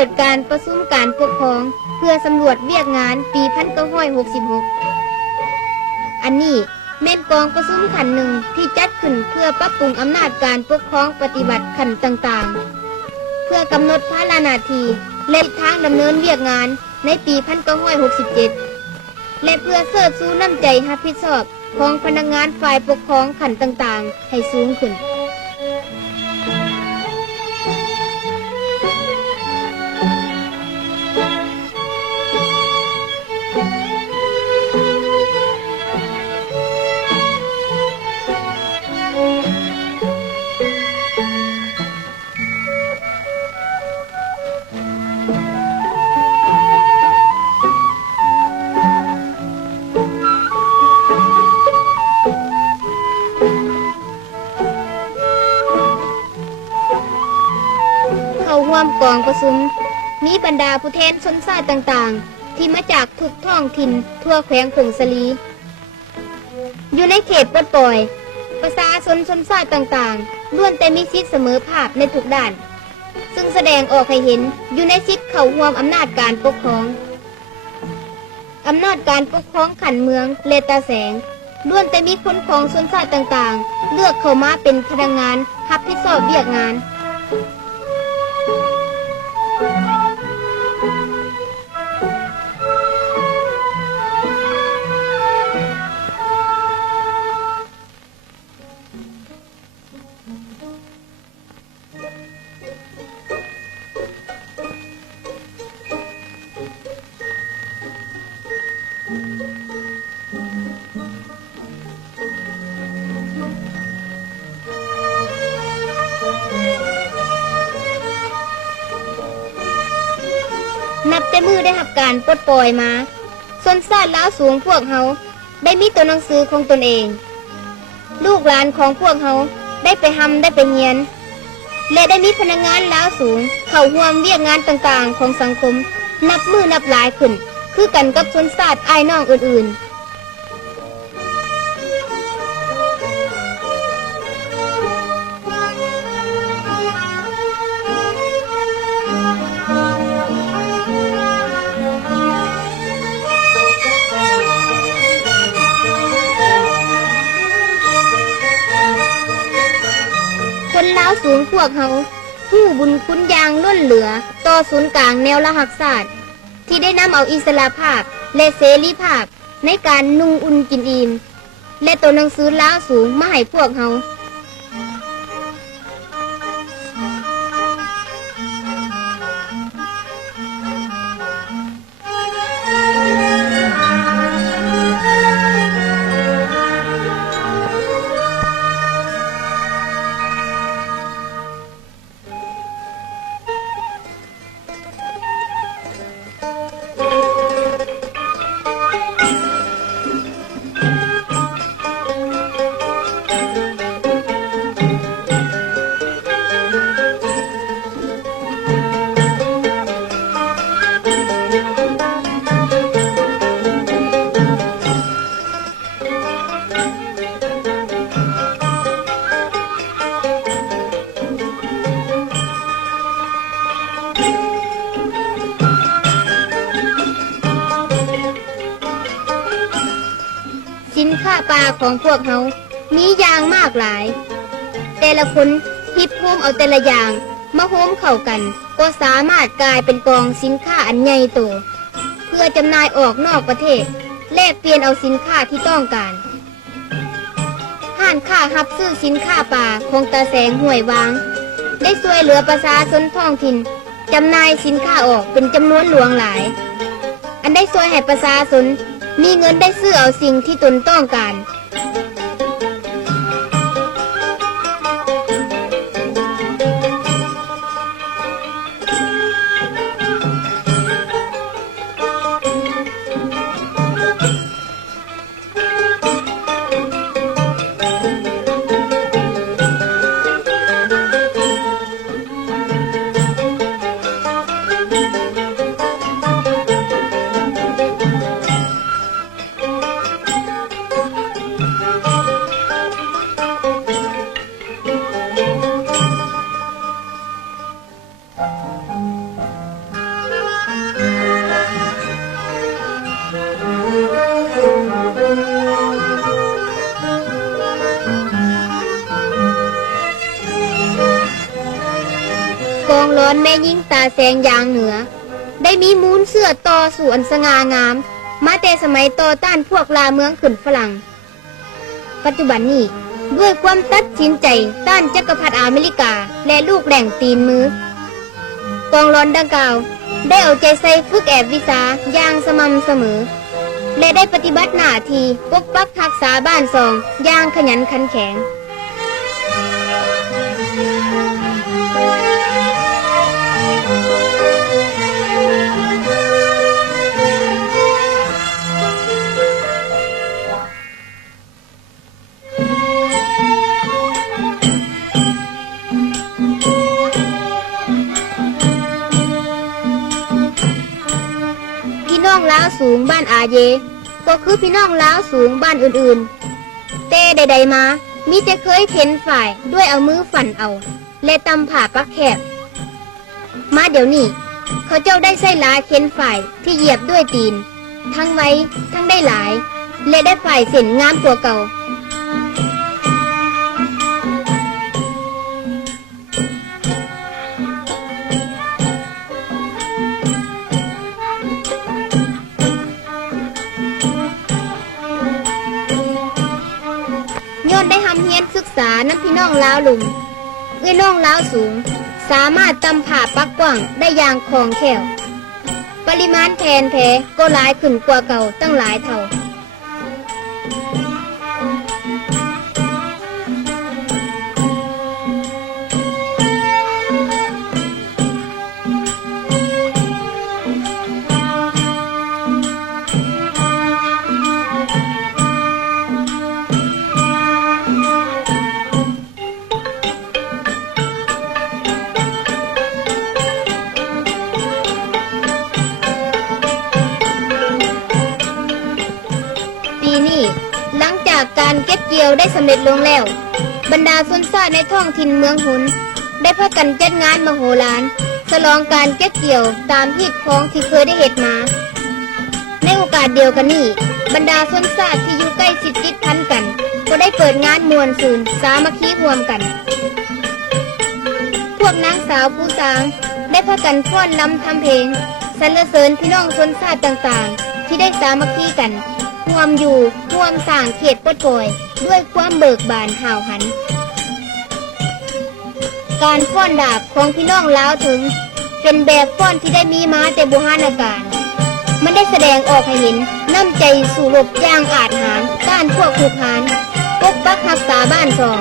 ปิดการประชุมการปกครองเพื่อสำรวจเวียกงานปี1966อันนี้แม่นกองประชุมขันหนึ่งที่จัดขึ้นเพื่อปรับปรุงอำนาจการปกครองปฏิบัติขันต่างๆเพื่อกำหนดภาระหน้าที่และทางดำเนินเวียกงานในปี1967และเพื่อเสริมสู่น้ำใจรับผิดชอบของพนักงานฝ่ายปกครองขันต่างๆให้สูงขึ้นร่วมกองประชุมมีบรรดาผู้แทนชนชาติต่างๆที่มาจากทุกท้องถิ่นทั่วแขวงผงสะลีอยู่ในเขตปลดปล่อยประชาชนชนชาติต่างๆล้วนแต่มีสิทธิเสมอภาคในทุกด้านซึ่งแสดงออกให้เห็นอยู่ในสิทธิเข้าร่วมอำนาจการปกครองขันเมืองและตาแสงล้วนแต่มีคนของชนชาติต่างๆเลือกเข้ามาเป็นพนักงานรับผิดชอบเวียกงานนับแต่มือได้รับการปลดปล่อยมาชนชาติลาวสูงพวกเฮาได้มีตัวหนังสือของตนเองลูกหลานของพวกเฮาได้ไปทำได้ไปเรียนและได้มีพนักงานลาวสูงเข้าร่วมเวียกงานต่างๆของสังคมนับมือนับหลายขึ้นคือกันกับชนชาติอ้ายน้องอื่นๆคนลาวสูงพวกเฮาผู้บุญคุณยางล้นเหลือต่อศูนย์กลางแนวรหัสศาสตร์ที่ได้นำเอาอิสระภาพและเสรีภาพในการนุ่งอุ่นกินอิ่มและตัวหนังสือลาวสูงมาให้พวกเฮาสินค้าปลาของพวกเฮามีอย่างมากหลายแต่ละคนฮิตโฮมเอาแต่ละอย่างมาโฮมเข้ากันก็สามารถกลายเป็นกองสินค้าอันใหญ่โตเพื่อจำหน่ายออกนอกประเทศแลกเปลี่ยนเอาสินค้าที่ต้องการห้านค้ารับซื้อสินค้าปลาของตาแสงห้วยวางได้ช่วยเหลือประชาชนท้องถิ่นจำหน่ายสินค้าออกเป็นจำนวนหลวงหลายอันได้ช่วยให้ประชาชนมีเงินได้ซื้อเอาสิ่งที่ตนต้องการ ค อนแม่ยิ่งตาแสงยางเหนือได้มีมูลเสื้อต่อสู่อันสง่างามมาแต่สมัยต่อต้านพวกลาเมืองขึ้นฝรั่งปัจจุบันนี้ด้วยความตัดสินใจต้านจักรพรรดิอเมริกาและลูกแหล่งตีนมือกองร้อนดังกล่าวได้เอาใจใส่ฝึกแอบวิชาอย่างสม่ำเสมอและได้ปฏิบัติหน้าที่ปกปักรักษาบ้านซองอย่างขยันขันแข็งพี่น้องลาวสูงบ้านอาเยก็คือพี่น้องลาวสูงบ้านอื่นๆแต่ใดๆมามีแต่เคยเข็นฝ่ายด้วยเอามือฝันเอาและตำผ่าปักแคบมาเดี๋ยวนี้เขาเจ้าได้ใส่ลาเข็นฝ่ายที่เหยียบด้วยตีนทั้งไว้ทั้งได้หลายและได้ฝ่ายเส้นงามกว่าเก่าได้ทำเฮียนศึกษาน้ำพี่น้องลาวหลุมน้องลาวสูงสามารถตำผ่าปักกว้างได้อย่างคล่องแคล่วปริมาณแผ่นแผลก็หลายขึ้นกว่าเก่าตั้งหลายเท่าหลังจากการเก็บเกี่ยวได้สำเร็จลงแล้วบรรดาชนชาติในท้องถิ่นเมืองหุนได้พากันจัดงานมโหฬารฉลองการเก็บเกี่ยวตามฮีตของที่เคยได้เฮ็ดมาในโอกาสเดียวกันนี้บรรดาชนชาติที่อยู่ใกล้ชิดติดพันกันก็ได้เปิดงานมวลซืนสามัคคีรวมกันพวกนางสาวผู้สางได้พากันฟ้อนรำทำเพลงสรรเสริญพี่น้องชนชาติต่างๆที่ได้สามัคคีกันร่วมอยู่ร่วมสร้างเขตปลดปล่อยด้วยความเบิกบานห่าวหันการฟ้อนดาบของพี่น้องลาวถึงเป็นแบบฟ้อนที่ได้มีมาแต่โบราณกาลมันได้แสดงออกให้เห็นน้ำใจสู่รบอย่างอาจหาญต้านพวกขุกหาญปกปักรักษาบ้านซอง